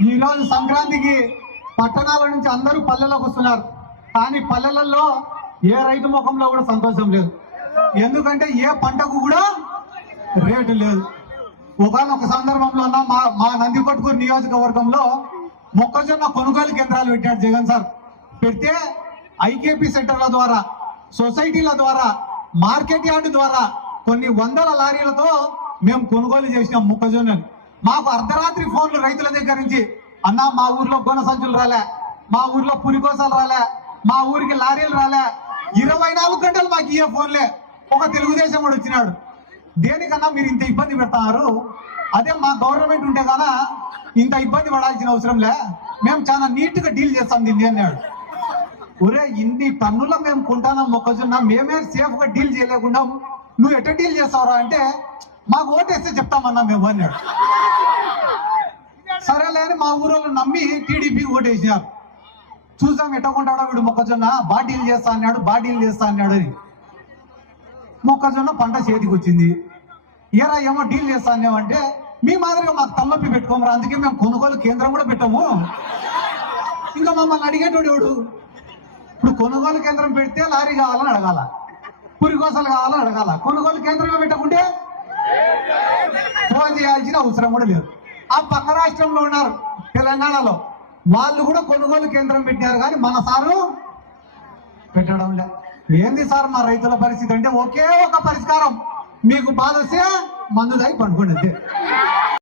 ఈ రోజు సంక్రాంతికి పట్టణాల నుంచి అందరూ పల్లెల్లోకి వస్తున్నారు. కానీ పల్లెలలో ఏ రైతు ముఖంలో కూడా సంతోషం లేదు. ఎందుకంటే ఏ పంటకు కూడా రేటు లేదు. ఒకనొక సందర్భంలో మా నందికొట్కూరు నియోజకవర్గంలో మొక్కజొన్న కొనుగోలు కేంద్రాలు పెట్టాడు జగన్ సార్. పెడితే ఐకేపీ సెంటర్ల ద్వారా, సొసైటీల ద్వారా, మార్కెట్ యార్డు ద్వారా కొన్ని వందల లారీలతో మేము కొనుగోలు చేసినాం మొక్కజొన్నని. మాకు అర్ధరాత్రి ఫోన్లు రైతుల దగ్గర నుంచి, అన్నా మా ఊర్లో గొన సంచులు రాలే, మా ఊర్లో పురికోసాలు రాలే, మా ఊరికి లారీలు రాలే, 24 గంటలు మాకు ఇయ్యే ఫోన్లే. ఒక తెలుగుదేశం వాడు వచ్చినాడు, దేనికన్నా మీరు ఇంత ఇబ్బంది పెడతారు, అదే మా గవర్నమెంట్ ఉంటే కన్నా ఇంత ఇబ్బంది పడాల్సిన అవసరం లే, మేము చాలా నీట్ గా డీల్ చేస్తాం దీన్ని అన్నాడు. ఒరే, ఇన్ని టన్నుల మేము కొంటాం మొక్కజొన్న, మేమే సేఫ్ గా డీల్ చేయలేకుండా నువ్వు ఎట్లా డీల్ చేస్తావురా అంటే, మాకు ఓటేస్తే చెప్తామన్నా మేము అన్నాడు. సరేలే అని మా ఊరోళ్ళు నమ్మి టీడీపీ ఓటేసినారు. చూసాం ఎట్టకుంటాడో వీడు మొక్కజొన్న, బాగా డీల్ చేస్తా అన్నాడు, బాగా డీల్ చేస్తా అన్నాడు అని. మొక్కజొన్న పంట చేతికి వచ్చింది. ఏరా ఏమో డీల్ చేస్తా అన్నామంటే, మీ మాదిరిగా మాకు తలనొప్పి పెట్టుకోమరా, అందుకే మేము కొనుగోలు కేంద్రం కూడా పెట్టాము. ఇంకా మమ్మల్ని అడిగేటోడు ఎవడు? ఇప్పుడు కొనుగోలు కేంద్రం పెడితే లారీ కావాలని అడగాల, పురికోసలు కావాలని అడగాల, కొనుగోలు కేంద్రంలో పెట్టకుంటే ఫోన్ చేయాల్సిన అవసరం కూడా లేదు. ఆ పక్క రాష్ట్రంలో ఉన్నారు తెలంగాణలో, వాళ్ళు కూడా కొనుగోలు కేంద్రం పెట్టినారు, కానీ మన సారు పెట్టడం లే. ఏంది సార్ మా రైతుల పరిస్థితి అంటే, ఒకే ఒక పరిష్కారం, మీకు బాధ వస్తే మందు దాగి పండుకోండి అంతే.